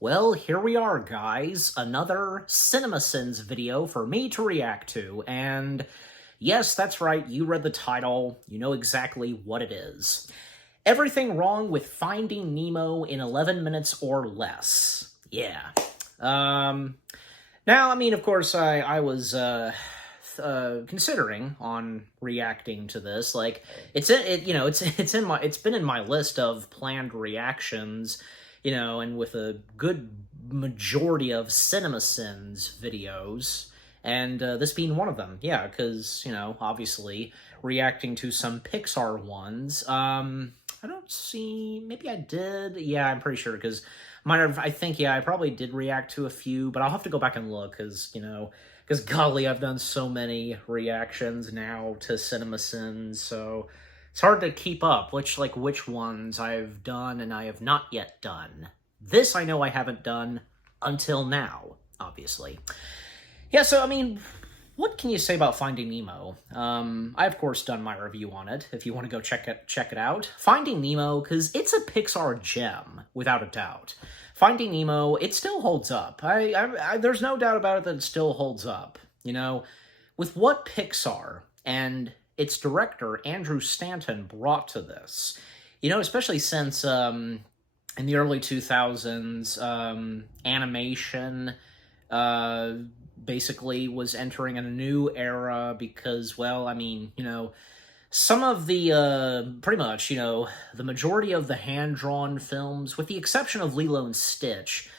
Well, here we are, guys. Another CinemaSins video for me to react to, and yes, that's right, you read the title, you know exactly what it is. Everything wrong with Finding Nemo in 11 minutes or less. Yeah. Um, Now, I mean, of course, I was, considering on reacting to this. Like, it's been in my list of planned reactions, and with a good majority of CinemaSins videos, and this being one of them. Yeah, because obviously reacting to some Pixar ones. I don't see. Maybe I did. Yeah, I'm pretty sure because might have. I think I probably did react to a few, but I'll have to go back and look because golly, I've done so many reactions now to CinemaSins, so it's hard to keep up which ones I've done and I have not yet done. This I know I haven't done until now, obviously. Yeah, so I mean, what can you say about Finding Nemo? I of course done my review on it. If you want to go check it out, Finding Nemo, because it's a Pixar gem without a doubt. Finding Nemo, it still holds up. There's no doubt about it that it still holds up. With what Pixar and its director Andrew Stanton brought to this, especially since in the early 2000s, animation basically was entering a new era because, well, I mean, some of the, pretty much, the majority of the hand-drawn films, with the exception of Lilo and Stitch,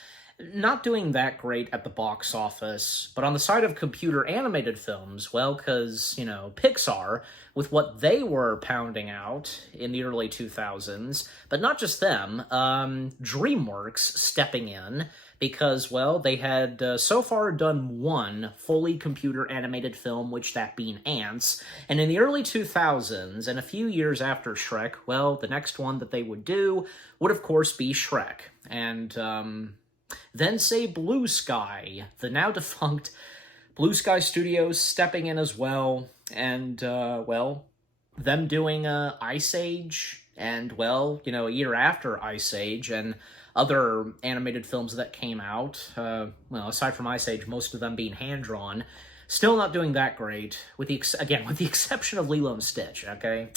not doing that great at the box office, but on the side of computer animated films, well, because, Pixar, with what they were pounding out in the early 2000s, but not just them, DreamWorks stepping in, because, well, they had so far done one fully computer animated film, which that being Ants, and in the early 2000s, and a few years after Shrek, well, the next one that they would do would, of course, be Shrek, and, then say Blue Sky, the now defunct Blue Sky Studios stepping in as well, and, well, them doing Ice Age, and, well, a year after Ice Age, and other animated films that came out, well, aside from Ice Age, most of them being hand-drawn, still not doing that great, with the exception of Lilo and Stitch, okay?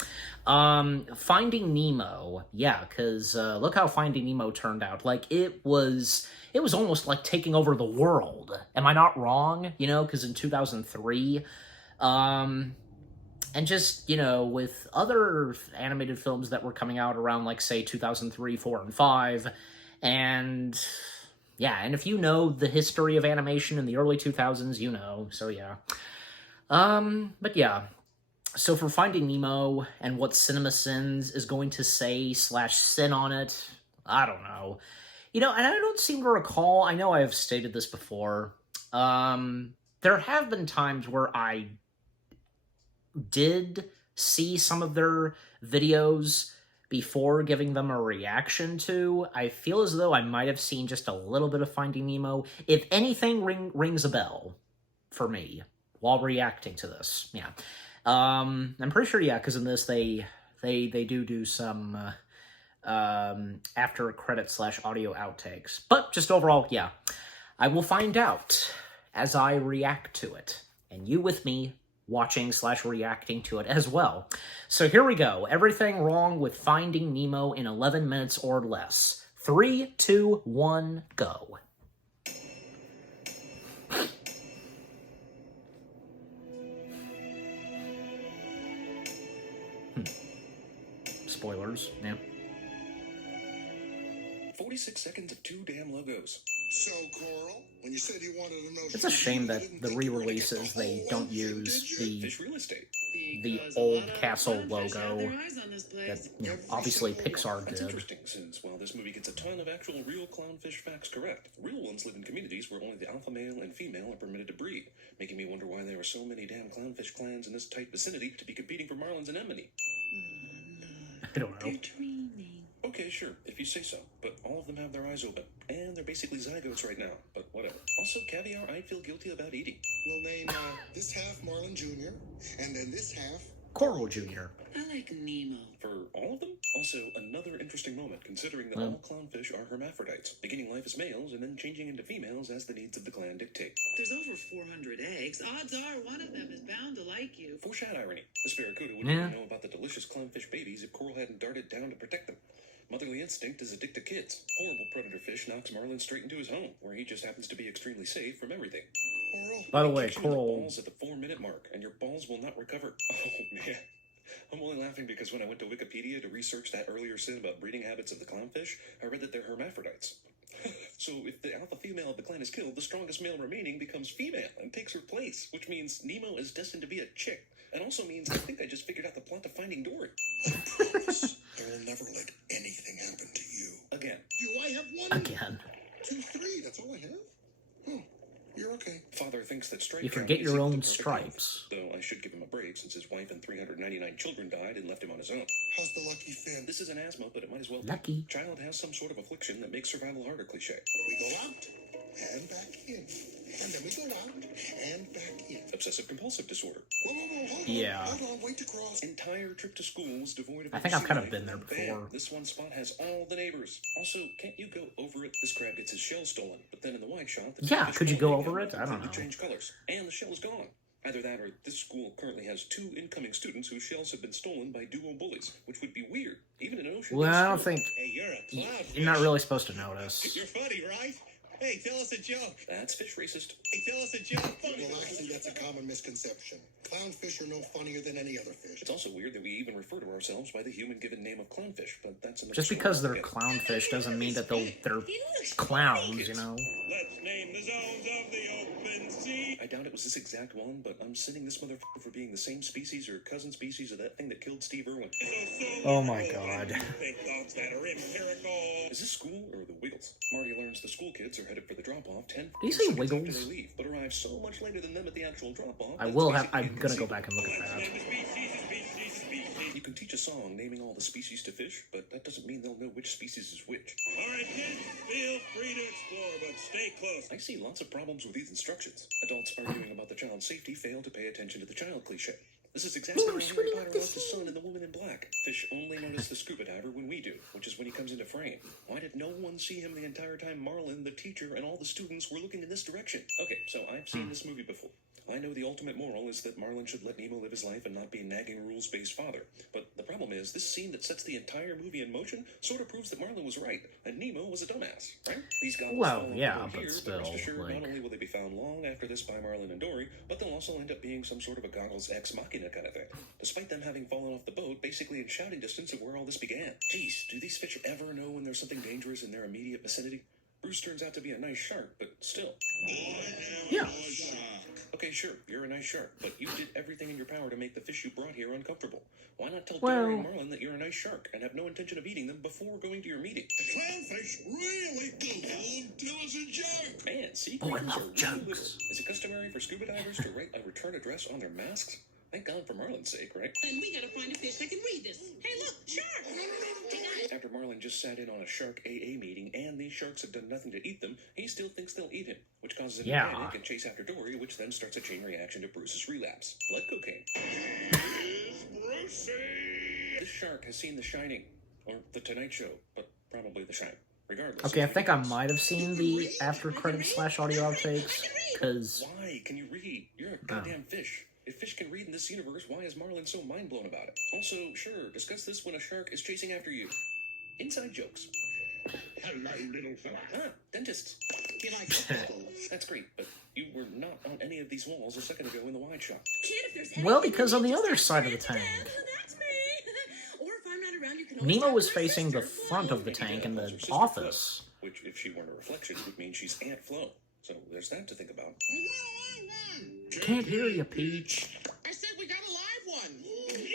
Finding Nemo, yeah, because look how Finding Nemo turned out. Like, it was almost like taking over the world. Am I not wrong? Because in 2003, and just, with other animated films that were coming out around, like, say, 2003, 4, and 5, and yeah, and if you know the history of animation in the early 2000s, so yeah. But yeah, so for Finding Nemo and what CinemaSins is going to say / sin on it, I don't know. And I don't seem to recall, I know I have stated this before, there have been times where I did see some of their videos before giving them a reaction to. I feel as though I might have seen just a little bit of Finding Nemo. If anything rings a bell for me while reacting to this, yeah. I'm pretty sure, yeah, because in this they do some after credit / audio outtakes. But just overall, yeah, I will find out as I react to it, and you with me watching / reacting to it as well. So here we go. Everything wrong with Finding Nemo in 11 minutes or less. 3, 2, 1, go. Spoilers, yeah. 46 seconds of 2 damn logos. So, Coral, when you said you wanted to know... It's a shame that the re-releases, they don't use Fish real estate. the old castle logo that, obviously Pixar That's did. interesting, since while this movie gets a ton of actual real clownfish facts correct, real ones live in communities where only the alpha male and female are permitted to breed, making me wonder why there are so many damn clownfish clans in this tight vicinity to be competing for marlins and anemone. I don't know. Okay, sure, if you say so, but all of them have their eyes open, and they're basically zygotes right now, but whatever. Also, caviar I'd feel guilty about eating. We'll name this half Marlin Jr., and then this half... Coral Jr. I like Nemo. For all of them? Also, another interesting moment, considering that Well. all clownfish are hermaphrodites, beginning life as males and then changing into females as the needs of the clan dictate. There's over 400 eggs. Odds are one of them is bound to like you. Foreshad irony. This barracuda wouldn't Yeah. even know about the delicious clownfish babies if Coral hadn't darted down to protect them. Motherly instinct is addicted to kids. Horrible predator fish knocks Marlin straight into his home, where he just happens to be extremely safe from everything. Coral. By the way, Kicks you in the Coral. balls at the 4-minute mark, and your balls will not recover. Oh man. I'm only laughing because when I went to Wikipedia to research that earlier sin about breeding habits of the clownfish, I read that they're hermaphrodites. So if the alpha female of the clan is killed, the strongest male remaining becomes female and takes her place, which means Nemo is destined to be a chick. And also means I think I just figured out the plot to Finding Dory. I promise I will never let anything happen to you. Again. Do I have one? Again. 2, 3. That's all I have? Oh, you're okay. Father thinks that stripe You count forget is your equal own to perfect health. stripes. Though I should give him a break since his wife and 399 children died and left him on his own. How's the lucky fin? This is an asthma, but it might as well be. Lucky. Child has some sort of affliction that makes survival harder cliche. We go out and back in. And then we go out and back in. Obsessive compulsive disorder. Whoa, hold Yeah. on. Hold on, wait to cross. Entire trip to school was devoid of I think I've kind of life, been there and bam, before. this one spot has all the neighbors. Also, can't you go over it? This crab gets his shell stolen, but then in the wide shot, the Yeah, fish could you fall go again over and it? I don't completely know. change colors, and the shell is gone. Either that, or this school currently has 2 incoming students whose shells have been stolen by duo bullies, which would be weird, even in an ocean. Well, I don't think Hey, you're a clownfish. you're not really supposed to notice. You're funny, right? Hey, tell us a joke. That's fish racist. Hey, tell us a joke. Well, actually, that's a common misconception. Clownfish are no funnier than any other fish. It's also weird that we even refer to ourselves by the human-given name of clownfish, but that's another Just story because they're altogether. clownfish doesn't mean that they're clowns, you know? Let's name the zones of the open sea. I doubt it was this exact one, but I'm sending this motherfucker for being the same species or cousin species of that thing that killed Steve Irwin. Oh my god. You think thoughts that are empirical. Is this school or the Wiggles? Marty learns the school kids are headed for the drop-off 10 Did you say seconds after Wiggles? they leave, but arrive so much later than them at the actual drop-off. I that will it's have. I'm basically gonna go inconceivable. back and look at Let's that. name the species. You can teach a song naming all the species to fish, but that doesn't mean they'll know which species is which. All right, kids, feel free to explore, but stay close. I see lots of problems with these instructions. Adults arguing about the child's safety fail to pay attention to the child cliche. This is exactly Ooh, why it's Harry really Potter like lost the his son in The Woman in Black. Fish only notice the scuba diver when we do, which is when he comes into frame. Why did no one see him the entire time Marlin, the teacher, and all the students were looking in this direction? Okay, so I've seen this movie before. I know the ultimate moral is that Marlin should let Nemo live his life and not be a nagging rules-based father. But the problem is, this scene that sets the entire movie in motion sort of proves that Marlin was right, and Nemo was a dumbass, right? These goggles Well, fall off yeah, over but here, still, rest assured, like- not only will they be found long after this by Marlin and Dory, but they'll also end up being some sort of a goggles ex machina kind of thing. Despite them having fallen off the boat, basically in shouting distance of where all this began. Geez, do these fish ever know when there's something dangerous in their immediate vicinity? Bruce turns out to be a nice shark, but still. Yeah. Okay, sure, you're a nice shark, but you did everything in your power to make the fish you brought here uncomfortable. Why not tell Well- Dory and Marlin that you're a nice shark and have no intention of eating them before going to your meeting? Clownfish really do. Tell us a joke. Man, sea Oh, I creatures love are really jokes. liberal. Is it customary for scuba divers to write a return address on their masks? Thank God for Marlin's sake, right? And we gotta find a fish that can read this. Hey, look, shark! After Marlin just sat in on a shark AA meeting and these sharks have done nothing to eat them, he still thinks they'll eat him, which causes him Yeah. to panic and chase after Dory, which then starts a chain reaction to Bruce's relapse. Blood cocaine. This shark has seen The Shining, or The Tonight Show, but probably The Shining. Regardless. Okay, I think I might have seen the after credits / audio outtakes, because Why can you read? You're a goddamn fish. If fish can read in this universe, why is Marlin so mind blown about it? Also, sure, discuss this when a shark is chasing after you. Inside jokes. Hello, little fella. Ah, dentists. You like pickles? That's great, but you were not on any of these walls a second ago in the wide shot. Kid, if there's Well, anything because you on the need, other just side of the ask Friends, tank. That's me. Or if I'm not around, you can always Nemo talk was to my facing the sister, front Flo. of the tank in Calls the her sister office. Flo, which, if she weren't a reflection, would mean she's Aunt Flo. So there's that to think about. Can't hear you, Peach. I said we got a live one.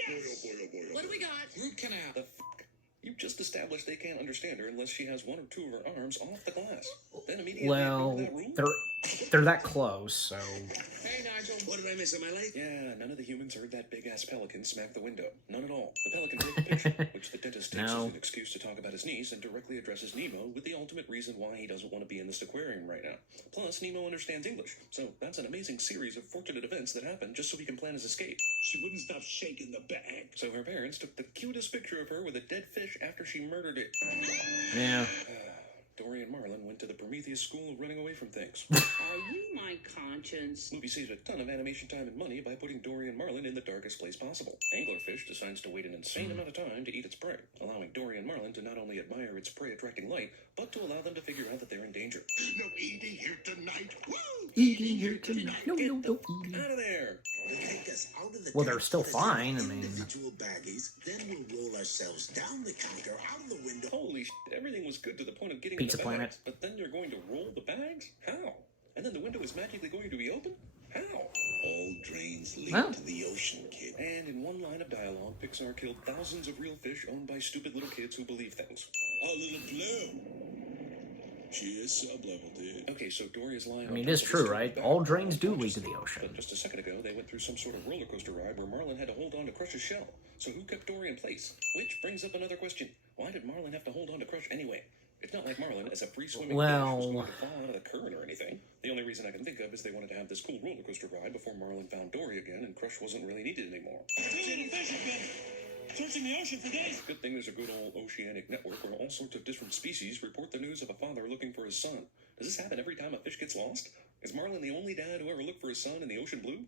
Yes! What do we got? Root canal. The f***? You just established they can't understand her unless she has one or two of her arms off the glass. Then immediately Well, ignore that rule? there they're that close, so... Hey, Nigel. What did I miss? Am I late? Yeah, none of the humans heard that big-ass pelican smack the window. None at all. The pelican broke the picture, which the dentist takes No. as an excuse to talk about his niece and directly addresses Nemo with the ultimate reason why he doesn't want to be in this aquarium right now. Plus, Nemo understands English, so that's an amazing series of fortunate events that happen just so he can plan his escape. She wouldn't stop shaking the bag. So her parents took the cutest picture of her with a dead fish after she murdered it. Yeah. Dory and Marlin went to the Prometheus School of Running Away from Things. Are you my conscience? Movie saves a ton of animation time and money by putting Dory and Marlin in the darkest place possible. Anglerfish decides to wait an insane amount of time to eat its prey, allowing Dory and Marlin to not only admire its prey attracting light, but to allow them to figure out that they're in danger. No eating here tonight. Woo! Eating here tonight. No, Get no, the no, f- eating. out of there! They'll take us out of the Well, they're tent, still put us in fine, I mean- individual baggies, then we'll roll ourselves down the counter, out of the window. Holy shit, everything was good to the point of getting Pizza the bags, Planet. but then you're going to roll the bags? How? And then the window is magically going to be open? How? All drains lead Well. to the ocean, kid. And in one line of dialogue, Pixar killed thousands of real fish owned by stupid little kids who believe things. Oh, little blue. She is sub-level, dude. Okay, so Dory is lying. I mean, on it is top of true, the right? stone All back. drains do lead to Consciously. the ocean. But just a second ago, they went through some sort of roller coaster ride where Marlin had to hold on to Crush's shell. So who kept Dory in place? Which brings up another question. Why did Marlin have to hold on to Crush anyway? It's not like Marlin, as a free-swimming fish, was Well- going to fall out of the current or anything. The only reason I can think of is they wanted to have this cool roller coaster ride before Marlin found Dory again and Crush wasn't really needed anymore. Little fish have been searching the ocean for days. Good thing there's a good old oceanic network where all sorts of different species report the news of a father looking for his son. Does this happen every time a fish gets lost? Is Marlin the only dad who ever looked for his son in the ocean blue?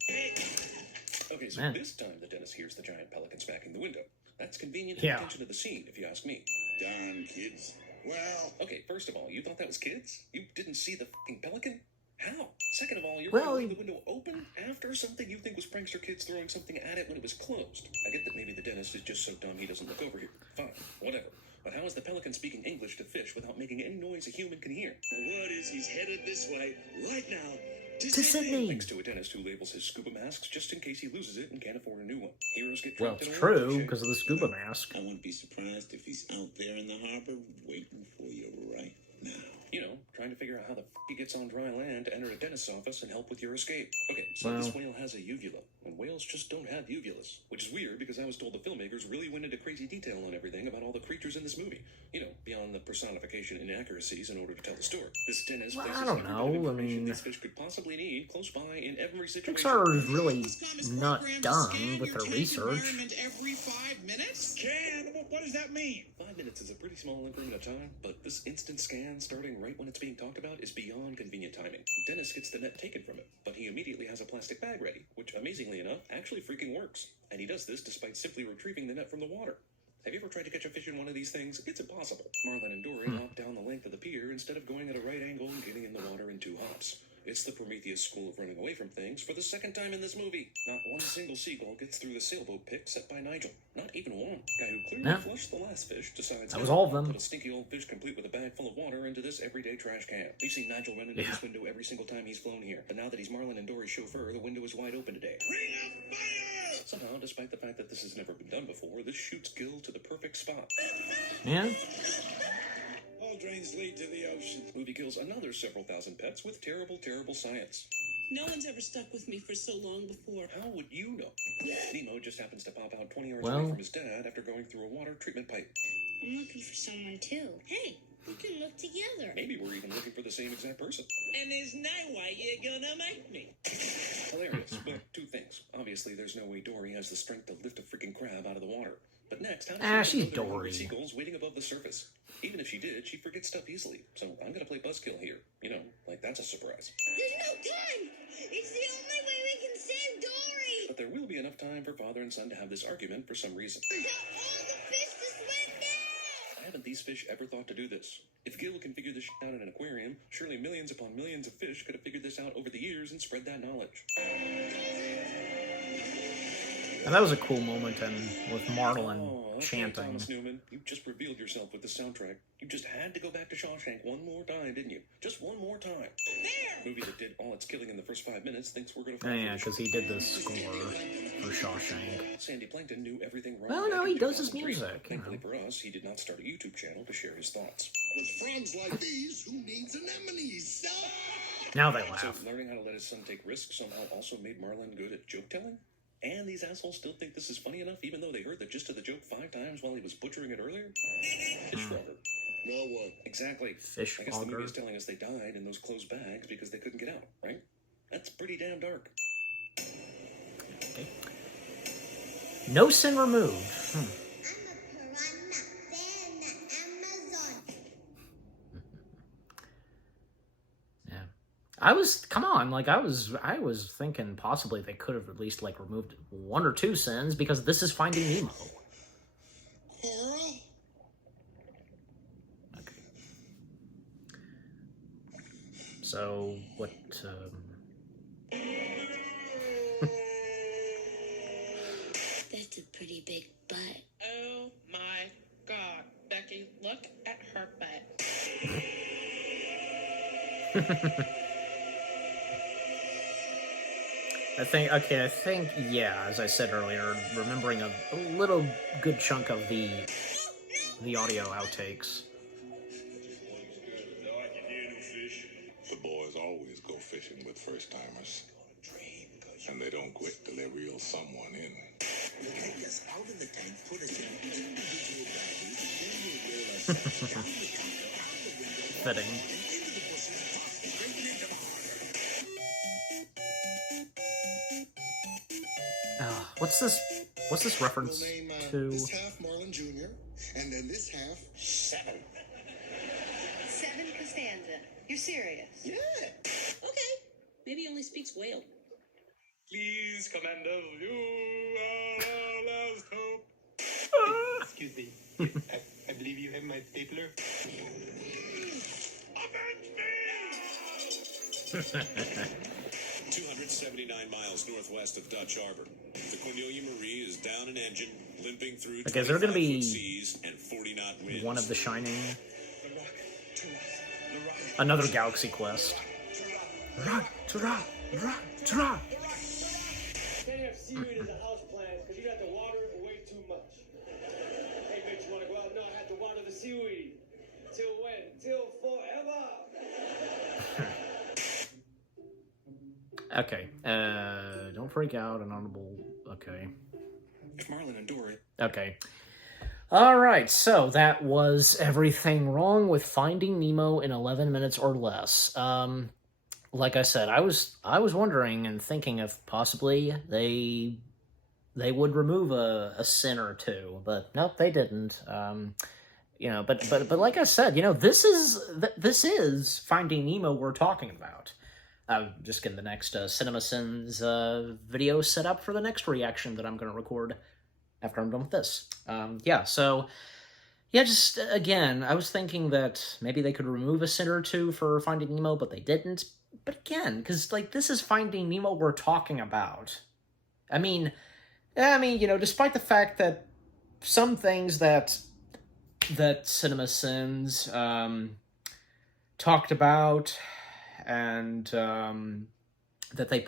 Okay, so Man. this time the dentist hears the giant pelican smacking the window. That's convenient Yeah. attention to the scene, if you ask me. Darn kids. Well, Okay, first of all, you thought that was kids? You didn't see the f***ing pelican? How? Second of all, you're Well, going to leave the window open after something you think was prankster kids throwing something at it when it was closed. I get that maybe the dentist is just so dumb he doesn't look over here. Fine, whatever. But how is the pelican speaking English to fish without making any noise a human can hear? The word is he's headed this way right now to To Sydney. Thanks to a dentist who labels his scuba masks just in case he loses it and can't afford a new one. Heroes get Well, trapped it's in a true, cliche. because of the scuba mask. I wouldn't be surprised if he's out there in the harbor waiting for you right now. You know, trying to figure out how the f*** he gets on dry land to enter a dentist's office and help with your escape. Okay, so Well. this whale has a uvula, and whales just don't have uvulas. Which is weird because I was told the filmmakers really went into crazy detail on everything about all the creatures in this movie. You know, beyond the personification inaccuracies in order to tell the story. This dentist Well, places I don't every bit of know, I information mean- this fish could possibly need close by in every situation. Pixar is really not dumb with their research. Every 5 minutes? Can, what does that mean? 5 minutes is a pretty small increment of time, but this instant scan starting right when it's being talked about is beyond convenient timing. Dennis gets the net taken from him, but he immediately has a plastic bag ready, which amazingly enough actually freaking works. And he does this despite simply retrieving the net from the water. Have you ever tried to catch a fish in one of these things? It's impossible. Marlin and Dory hop down the length of the pier instead of going at a right angle and getting in the water in 2 hops. It's the Prometheus School of Running Away from Things for the second time in this movie. Not one single seagull gets through the sailboat pick set by Nigel. Not even one. Guy who clearly Yeah. flushed the last fish decides That was all of "I'll them." put a stinky old fish complete with a bag full of water into this everyday trash can. We've seen Nigel run into Yeah. this window every single time he's flown here, but now that he's Marlin and Dory's chauffeur, the window is wide open today. Ring of fire! Somehow, despite the fact that this has never been done before, this shoots Gil to the perfect spot. Yeah? All drains lead to the ocean. Movie kills another several thousand pets with terrible, terrible science. No one's ever stuck with me for so long before. How would you know? Nemo just happens to pop out 20 yards Well- away from his dad after going through a water treatment pipe. I'm looking for someone too. Hey, we can look together. Maybe we're even looking for the same exact person. And there's no way you're gonna make me. Hilarious, but 2 things. Obviously, there's no way Dory has the strength to lift a freaking crab out of the water. But next, how does she's know there are hungry Dory. seagulls waiting above the surface? Even if she did, she forgets stuff easily. So I'm gonna play buzzkill here. You know, like that's a surprise. There's no time. It's the only way we can save Dory. But there will be enough time for father and son to have this argument for some reason. Tell all the fish to swim now. Haven't these fish ever thought to do this? If Gil can figure this shit out in an aquarium, surely millions upon millions of fish could have figured this out over the years and spread that knowledge. And that was a cool moment, and with Marlin Oh, that's right, chanting. Thomas Newman, you just revealed yourself with the soundtrack. You just had to go back to Shawshank one more time, didn't you? Just one more time. There! Movie that did all its killing in the first 5 minutes thinks we're gonna Oh, fall yeah, for because he did the score for Shawshank. this. Sandy Plankton knew everything wrong. Well, back no, in he does his 2003. music, you Thankfully know. for us, he did not start a YouTube channel to share his thoughts. with friends like these, who needs anemones? Now they So laugh. learning how to let his son take risks somehow also made Marlin good at joke telling? And these assholes still think this is funny enough, even though they heard the gist of the joke 5 times while he was butchering it earlier? Fishmonger. Now what? Exactly. Fish I guess the movie is auger. telling us they died in those closed bags because they couldn't get out, right? That's pretty damn dark. Okay. No sin removed. I'm a piranha there in the Amazon. Yeah. I was, come on, like, I was thinking possibly they could have at least, like, removed 1 or 2 sins, because this is Finding Nemo. Coral? Okay. So, what, That's a pretty big butt. Oh my god. Becky, look at her butt. I think, yeah, as I said earlier, remembering a little good chunk of the audio outtakes. The boys always go fishing with first timers. And they don't quit till they reel someone in. Take us out in the tank, put us in individual baggies, then we'll roll ourselves down the counter, out the window, Fitting. and into the bushes, fast, straight into the water. What's this reference We'll name to? this half Marlin Jr., and then this half 7. 7 Costanza. You're serious? Yeah. Okay. Maybe he only speaks whale. Please, Commander, you are our last hope. Excuse me. I believe you have my stapler. Avenge me! 279 miles northwest of Dutch Harbor. The Cornelia Marie is down an engine, limping through Okay, is there gonna be 25-foot seas and 40-knot winds. One of The Shining? Another Galaxy Quest. Can't have seaweed as a house plant because you have to water it way too much. Hey, Mitch, you want to go out? No, I have to water the seaweed. Till when? Till forever. Okay, don't freak out, an honorable, okay. If Marlin and Dory... Okay. Alright, so that was everything wrong with Finding Nemo in 11 minutes or less. Like I said, I was wondering and thinking if possibly they would remove a sin or 2, but nope, they didn't. You know, but like I said, you know, this is Finding Nemo we're talking about. I'm just getting the next CinemaSins video set up for the next reaction that I'm going to record after I'm done with this. Yeah, so, yeah, just, again, I was thinking that maybe they could remove a sin or 2 for Finding Nemo, but they didn't. But again, because, like, this is Finding Nemo we're talking about. I mean, you know, despite the fact that some things that CinemaSins talked about and that they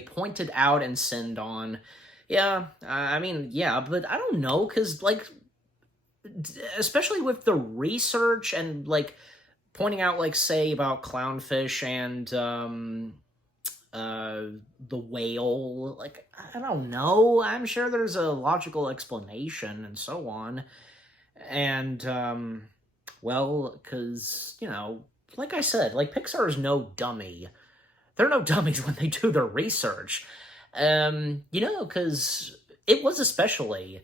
pointed out and sinned on, yeah, I mean, yeah, but I don't know, because, like, especially with the research and, like, pointing out, like, say, about clownfish and the whale, like, I don't know, I'm sure there's a logical explanation and so on, and, well, because, you know, like I said, like, Pixar is no dummy. They're no dummies when they do their research. You know, because it was especially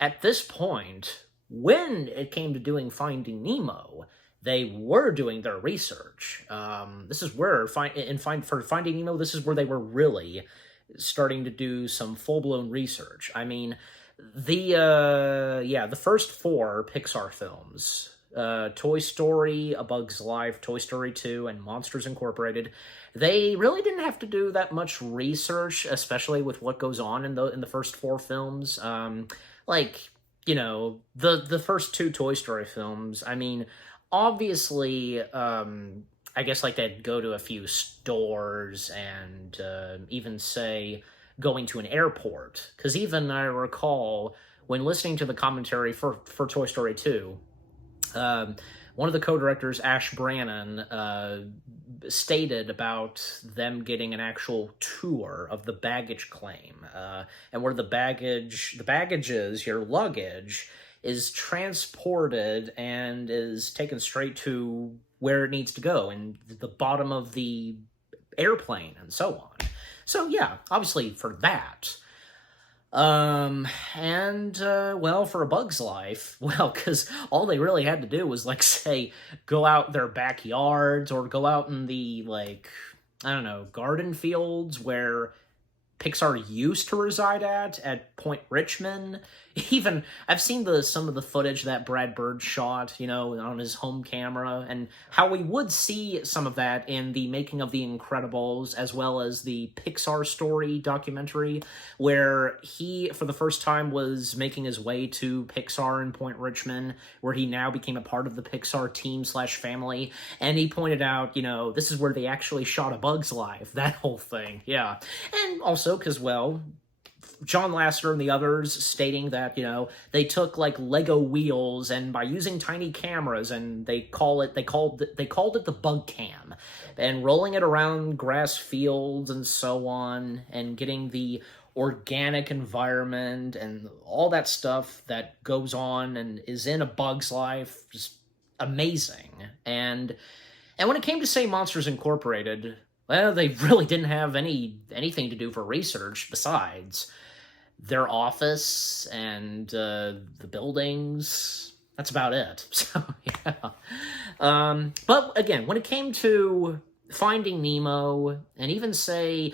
at this point, when it came to doing Finding Nemo, they were doing their research. This is where, for Finding Nemo, this is where they were really starting to do some full-blown research. I mean, the first 4 Pixar films, Toy Story, A Bug's Life, Toy Story 2, and Monsters Incorporated, they really didn't have to do that much research, especially with what goes on in the first 4 films. Like, you know, the first 2 Toy Story films, I mean, obviously, I guess, like, they'd go to a few stores and even, say, going to an airport. Because even I recall, when listening to the commentary for Toy Story 2, one of the co-directors, Ash Brannon, stated about them getting an actual tour of the baggage claim, and where the baggage is, your luggage, is transported and is taken straight to where it needs to go, in the bottom of the airplane, and so on. So yeah, obviously for that. Well, for A Bug's Life, well, because all they really had to do was, like, say, go out their backyards, or go out in the, like, I don't know, garden fields where Pixar used to reside at Point Richmond. Even, I've seen some of the footage that Brad Bird shot, on his home camera, and how we would see some of that in the Making of The Incredibles, as well as the Pixar Story documentary, where he, for the first time, was making his way to Pixar in Point Richmond, where he now became a part of the Pixar team/family, and he pointed out, this is where they actually shot A Bug's Life, that whole thing, yeah. And also, because, well, John Lasseter and the others stating that, they took, like, Lego wheels, and by using tiny cameras, and they called it the bug cam, and rolling it around grass fields and so on, and getting the organic environment and all that stuff that goes on and is in A Bug's Life, just amazing. And when it came to, say, Monsters Incorporated, well, they really didn't have anything to do for research besides their office and the buildings. That's about it. So, yeah. But again, when it came to Finding Nemo, and even, say,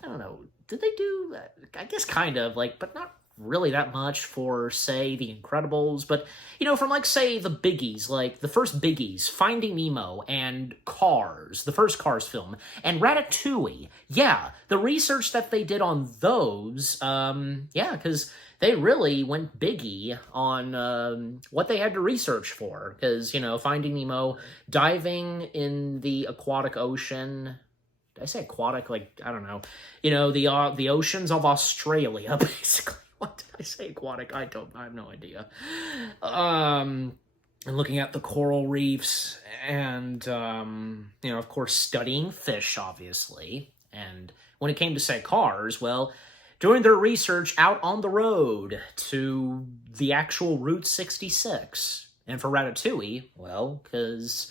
I don't know, did they do, I guess kind of, like, but not really that much for, say, The Incredibles, but, from, like, say, the biggies, like, the first biggies, Finding Nemo, and Cars, the first Cars film, and Ratatouille, yeah, the research that they did on those, yeah, because they really went biggie on what they had to research for, because, Finding Nemo, diving in the aquatic ocean. Did I say aquatic? Like, I don't know. The oceans of Australia, basically. What did I say? Aquatic? I have no idea. And looking at the coral reefs, and, of course, studying fish, obviously. And when it came to, say, Cars, well, doing their research out on the road to the actual Route 66. And for Ratatouille, well, because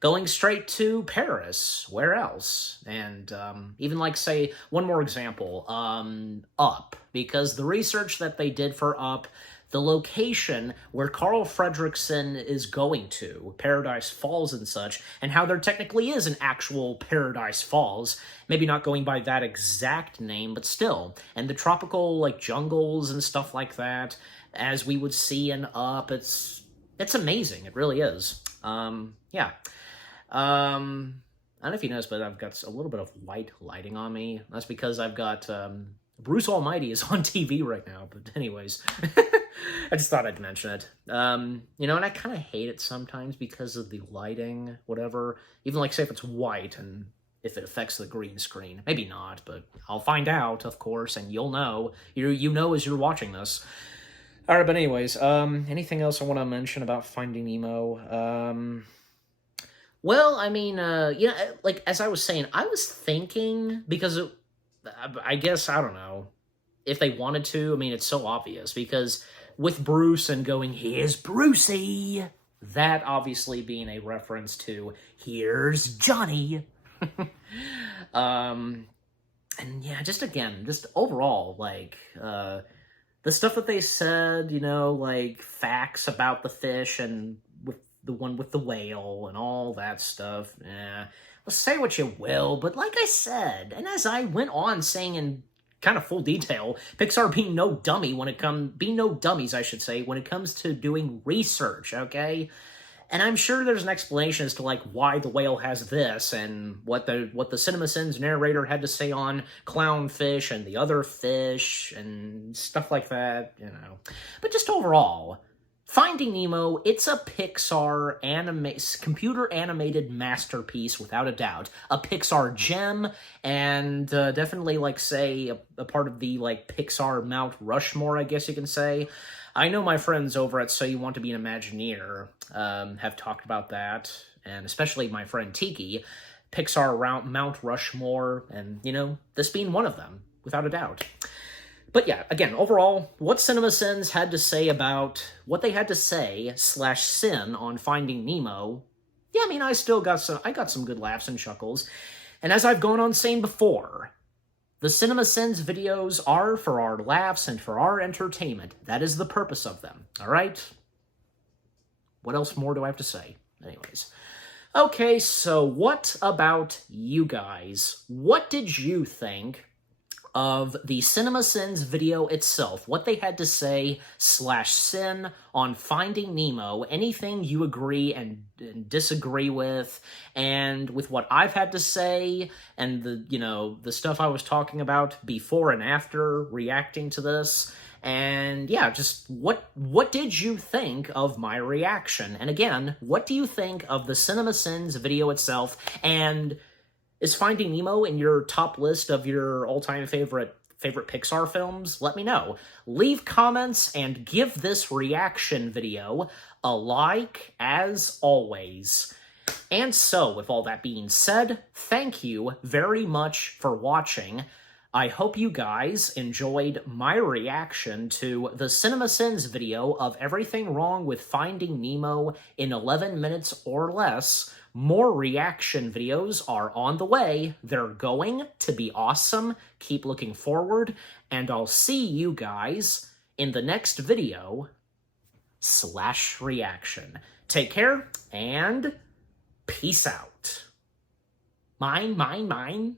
going straight to Paris, where else? And even, like, say, one more example, Up, because the research that they did for Up, the location where Carl Fredricksen is going to, Paradise Falls and such, and how there technically is an actual Paradise Falls, maybe not going by that exact name, but still, and the tropical, like, jungles and stuff like that, as we would see in Up, it's amazing, it really is. Yeah. I don't know if you noticed, but I've got a little bit of white lighting on me. That's because I've got, Bruce Almighty is on TV right now, but anyways, I just thought I'd mention it. And I kind of hate it sometimes because of the lighting, whatever, even, like, say, if it's white and if it affects the green screen. Maybe not, but I'll find out, of course, and you'll know. You know as you're watching this. Alright, but anyways, anything else I want to mention about Finding Nemo? Well, I mean, like, as I was saying, I was thinking, because I guess, I don't know, if they wanted to, I mean, it's so obvious, because with Bruce and going, here's Brucey, that obviously being a reference to, here's Johnny. And yeah, just overall, like, the stuff that they said, like, facts about the fish, and the one with the whale and all that stuff. Well, say what you will, but like I said, and as I went on saying in kind of full detail, Pixar being no dummies, I should say, when it comes to doing research, okay? And I'm sure there's an explanation as to, like, why the whale has this, and what the CinemaSins narrator had to say on clownfish and the other fish, and stuff like that, But just overall, Finding Nemo, it's a Pixar computer-animated masterpiece, without a doubt. A Pixar gem, and definitely, like, say, a part of the, like, Pixar Mount Rushmore, I guess you can say. I know my friends over at So You Want to Be an Imagineer have talked about that, and especially my friend Tiki, Pixar Mount Rushmore, and, you know, this being one of them, without a doubt. But yeah, again, overall, what CinemaSins had to say about what they had to say / sin on Finding Nemo, yeah, I mean, I got some good laughs and chuckles. And as I've gone on saying before, the CinemaSins videos are for our laughs and for our entertainment. That is the purpose of them, all right? What else more do I have to say? Anyways. Okay, so what about you guys? What did you think of the CinemaSins video itself? What they had to say / sin on Finding Nemo? Anything you agree and disagree with? And with what I've had to say and the stuff I was talking about before and after reacting to this? And yeah, just what did you think of my reaction? And again, what do you think of the CinemaSins video itself? And is Finding Nemo in your top list of your all-time favorite Pixar films? Let me know. Leave comments and give this reaction video a like, as always. And so, with all that being said, thank you very much for watching. I hope you guys enjoyed my reaction to the CinemaSins video of everything wrong with Finding Nemo in 11 minutes or less. More reaction videos are on the way. They're going to be awesome. Keep looking forward, and I'll see you guys in the next video / reaction. Take care, and peace out. Mine.